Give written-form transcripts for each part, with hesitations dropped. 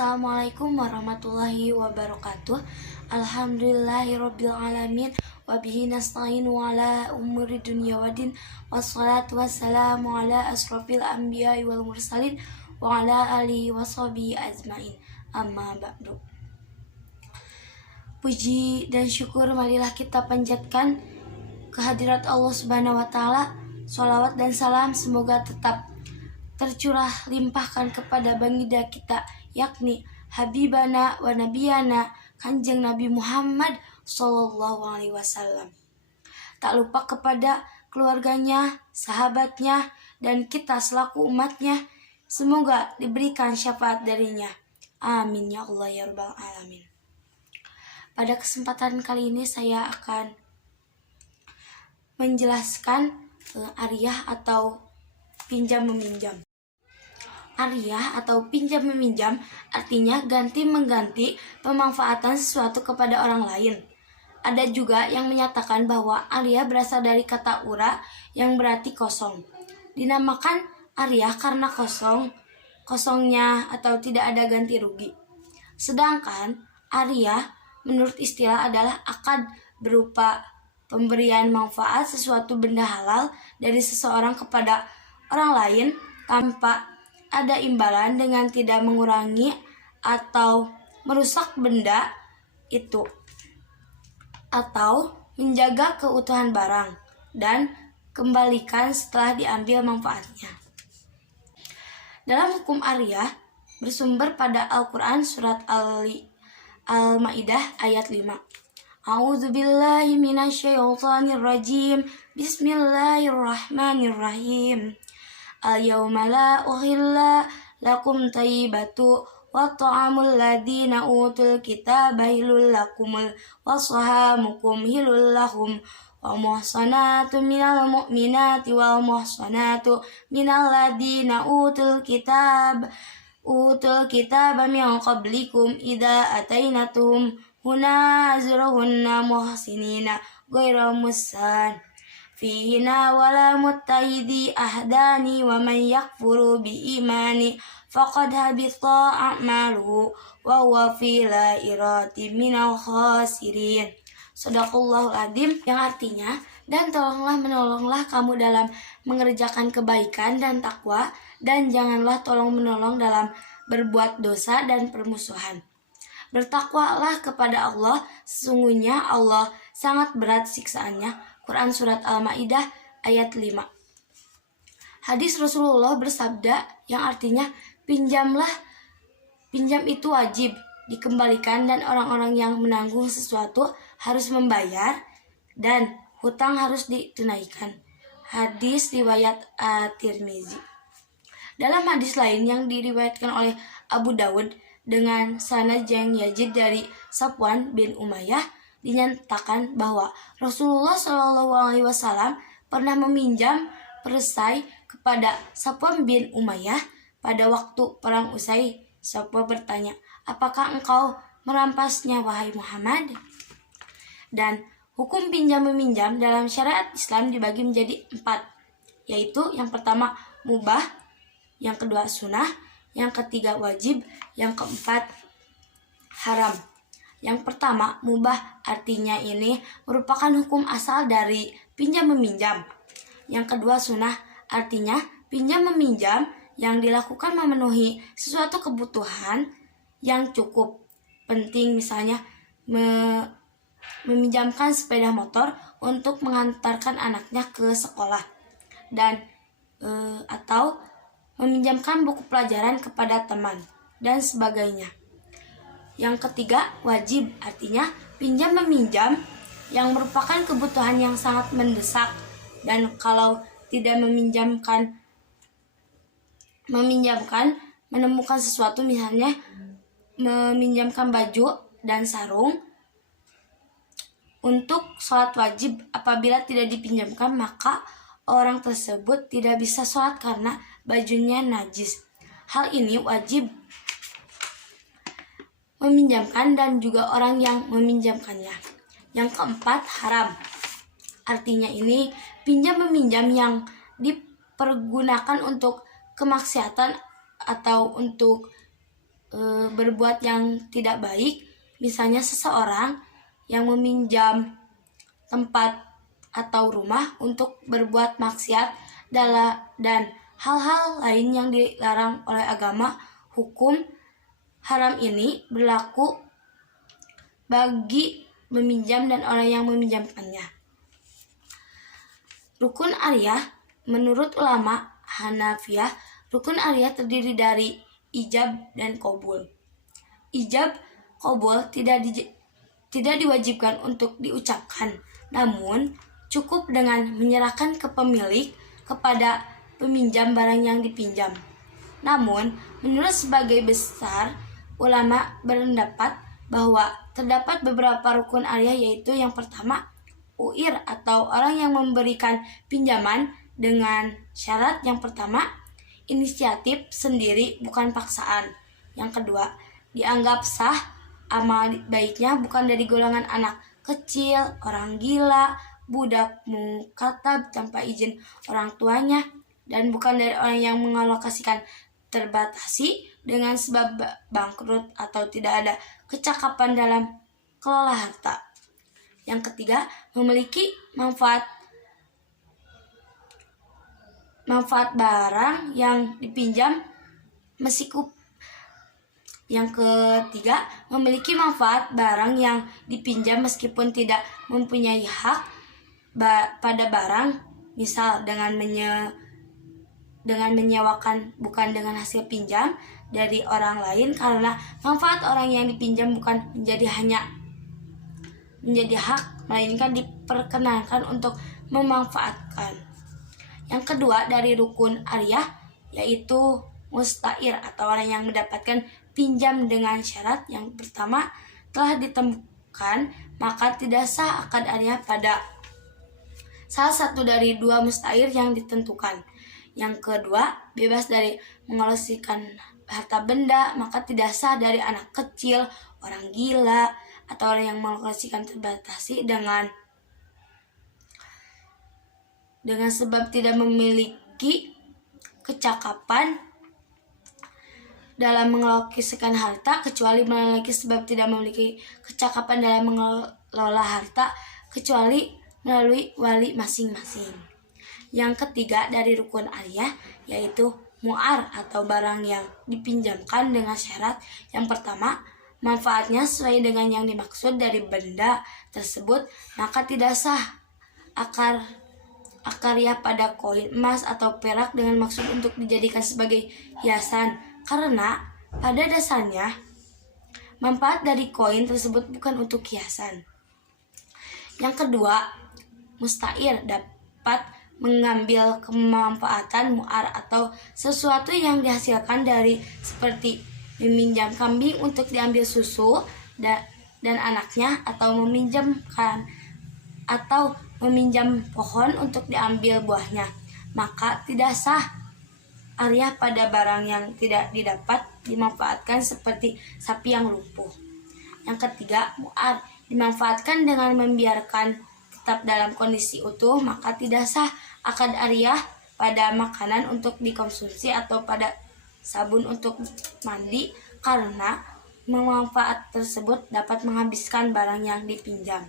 Assalamualaikum warahmatullahi wabarakatuh. Alhamdulillahirrabbilalamin. Wabihi nasta'inu ala umuri dunya wadin. Wassalatu wassalamu ala asrafil anbiya wal mursalin. Wa ala alihi washabihi ajmain. Amma ba'du. Puji dan syukur marilah kita panjatkan kehadirat Allah Subhanahu wa taala. Sholawat dan salam semoga tetap tercurah limpahkan kepada baginda kita, yakni Habibana wa Nabiyana Kanjeng Nabi Muhammad Sallallahu Alaihi Wasallam. Tak lupa kepada keluarganya, sahabatnya, dan kita selaku umatnya. Semoga diberikan syafaat darinya. Amin ya Allah ya Rabbal Alamin. Pada kesempatan kali ini saya akan menjelaskan ariyah atau pinjam meminjam. Ariyah atau pinjam meminjam artinya ganti mengganti pemanfaatan sesuatu kepada orang lain. Ada juga yang menyatakan bahwa ariyah berasal dari kata ura yang berarti kosong. Dinamakan ariyah karena kosongnya atau tidak ada ganti rugi. Sedangkan ariyah menurut istilah adalah akad berupa pemberian manfaat sesuatu benda halal dari seseorang kepada orang lain tanpa ada imbalan dengan tidak mengurangi atau merusak benda itu atau menjaga keutuhan barang dan kembalikan setelah diambil manfaatnya. Dalam hukum ariyah bersumber pada Al-Quran surat Al-Ma'idah ayat 5. A'udzubillahi minasyaitonirrajim. Bismillahirrahmanirrahim. Al-yawma la uhilla lakum tayyibatu wa ta'amul ladina utul kitaba hilul lakum wa sahamukum hilul lahum wa muhsanatu minal mu'minati wal muhsanatu minal ladina utul kitaba min qablikum idza atainatuhum huna azruhunna muhsinina ghairu musan fihina wala muttahidi ahdani wa man yakfuru bi imani faqad habita a'maluhu wa huwa fil akhirati minal khasirin. Shadaqallahul adzim, yang artinya, dan tolonglah menolonglah kamu dalam mengerjakan kebaikan dan takwa, dan janganlah tolong menolong dalam berbuat dosa dan permusuhan. Bertakwalah kepada Allah, sesungguhnya Allah sangat berat siksaannya. Quran surat Al-Ma'idah ayat 5. Hadis Rasulullah bersabda yang artinya pinjam itu wajib dikembalikan dan orang-orang yang menanggung sesuatu harus membayar dan hutang harus ditunaikan. Hadis riwayat At-Tirmizi. Dalam hadis lain yang diriwayatkan oleh Abu Dawud dengan sanad yang Yazid dari Safwan bin Umayyah, dinyatakan bahwa Rasulullah Shallallahu Alaihi Wasallam pernah meminjam perisai kepada Safwan bin Umayyah pada waktu perang usai. Safwan bertanya, apakah engkau merampasnya wahai Muhammad? Dan hukum pinjam meminjam dalam syariat Islam dibagi menjadi 4, yaitu yang pertama mubah, yang kedua sunnah, yang ketiga wajib, yang keempat haram. Yang pertama, mubah artinya ini merupakan hukum asal dari pinjam meminjam. Yang kedua, sunnah artinya pinjam meminjam yang dilakukan memenuhi sesuatu kebutuhan yang cukup penting, misalnya meminjamkan sepeda motor untuk mengantarkan anaknya ke sekolah dan atau meminjamkan buku pelajaran kepada teman dan sebagainya. Yang ketiga, wajib artinya pinjam meminjam yang merupakan kebutuhan yang sangat mendesak, dan kalau tidak meminjamkan menemukan sesuatu, misalnya meminjamkan baju dan sarung untuk sholat wajib, apabila tidak dipinjamkan maka orang tersebut tidak bisa sholat karena bajunya najis. Hal ini wajib meminjamkan dan juga orang yang meminjamkannya. Yang keempat, haram. Artinya ini pinjam meminjam yang dipergunakan untuk kemaksiatan atau untuk berbuat yang tidak baik, misalnya seseorang yang meminjam tempat atau rumah untuk berbuat maksiat dan hal-hal lain yang dilarang oleh agama. Hukum haram ini berlaku bagi meminjam dan orang yang meminjamkannya. Rukun Ariyah menurut ulama Hanafiyah, rukun Ariyah terdiri dari ijab dan qabul. Ijab qabul tidak diwajibkan untuk diucapkan, namun cukup dengan menyerahkan ke pemilik kepada peminjam barang yang dipinjam. Namun, menurut sebagai besar ulama berpendapat bahwa terdapat beberapa rukun Ariyah, yaitu yang pertama, uir atau orang yang memberikan pinjaman dengan syarat yang pertama, inisiatif sendiri bukan paksaan. Yang kedua, dianggap sah amal baiknya bukan dari golongan anak kecil, orang gila, budak mukatab tanpa izin orang tuanya, dan bukan dari orang yang mengalokasikan terbatasi dengan sebab bangkrut atau tidak ada kecakapan dalam kelola harta. Yang ketiga, memiliki manfaat barang yang dipinjam meskipun. Yang ketiga, memiliki manfaat barang yang dipinjam meskipun tidak mempunyai hak pada barang, misal dengan menyewakan bukan dengan hasil pinjam dari orang lain, karena manfaat orang yang dipinjam bukan menjadi hak, melainkan diperkenankan untuk memanfaatkan. Yang kedua dari rukun Ariyah yaitu mustair atau orang yang mendapatkan pinjam dengan syarat. Yang pertama, telah ditemukan maka tidak sah akad Ariyah pada salah satu dari dua mustair yang ditentukan. Yang kedua, bebas dari mengalokasikan harta benda, maka tidak sah dari anak kecil, orang gila, atau orang yang mengalokasikan terbatasi dengan sebab tidak memiliki kecakapan dalam mengalokasikan harta, kecuali memiliki sebab tidak memiliki kecakapan dalam mengelola harta, kecuali melalui wali masing-masing. Yang ketiga dari rukun Ariyah yaitu mu'ar atau barang yang dipinjamkan dengan syarat. Yang pertama, manfaatnya sesuai dengan yang dimaksud dari benda tersebut, maka tidak sah akarya pada koin emas atau perak dengan maksud untuk dijadikan sebagai hiasan, karena pada dasarnya manfaat dari koin tersebut bukan untuk hiasan. Yang kedua, mustair dapat mengambil kemanfaatan mu'ar atau sesuatu yang dihasilkan dari seperti meminjam kambing untuk diambil susu dan anaknya, atau meminjam pohon untuk diambil buahnya, maka tidak sah Ariyah pada barang yang tidak didapat dimanfaatkan seperti sapi yang lumpuh. Yang ketiga, mu'ar dimanfaatkan dengan membiarkan tetap dalam kondisi utuh, maka tidak sah akad Ariyah pada makanan untuk dikonsumsi atau pada sabun untuk mandi, karena manfaat tersebut dapat menghabiskan barang yang dipinjam.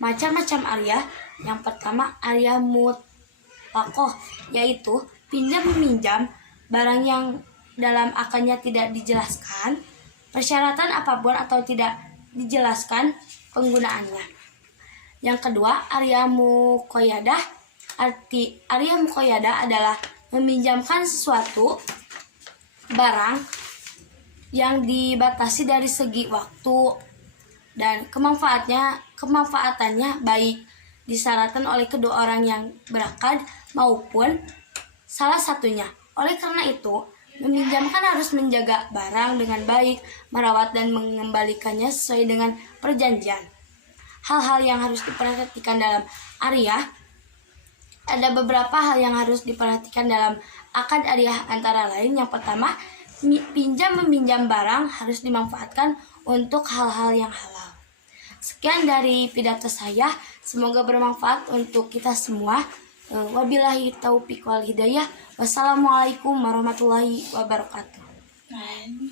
Macam-macam Ariyah. Yang pertama, Ariyah mutlaqoh, yaitu pinjam-meminjam barang yang dalam akadnya tidak dijelaskan persyaratan apapun atau tidak dijelaskan penggunaannya. Yang kedua, Ariyah muqayyadah. Arti Ariyah muqayyadah adalah meminjamkan sesuatu barang yang dibatasi dari segi waktu dan kemanfaatannya baik disyaratkan oleh kedua orang yang berakad maupun salah satunya. Oleh karena itu, meminjamkan harus menjaga barang dengan baik, merawat dan mengembalikannya sesuai dengan perjanjian. Hal-hal yang harus diperhatikan dalam Ariyah. Ada beberapa hal yang harus diperhatikan dalam akad Ariyah, antara lain yang pertama, pinjam-meminjam barang harus dimanfaatkan untuk hal-hal yang halal. Sekian dari pidato saya, semoga bermanfaat untuk kita semua. Wabillahi taufiq wal hidayah. Wassalamualaikum warahmatullahi wabarakatuh. Right.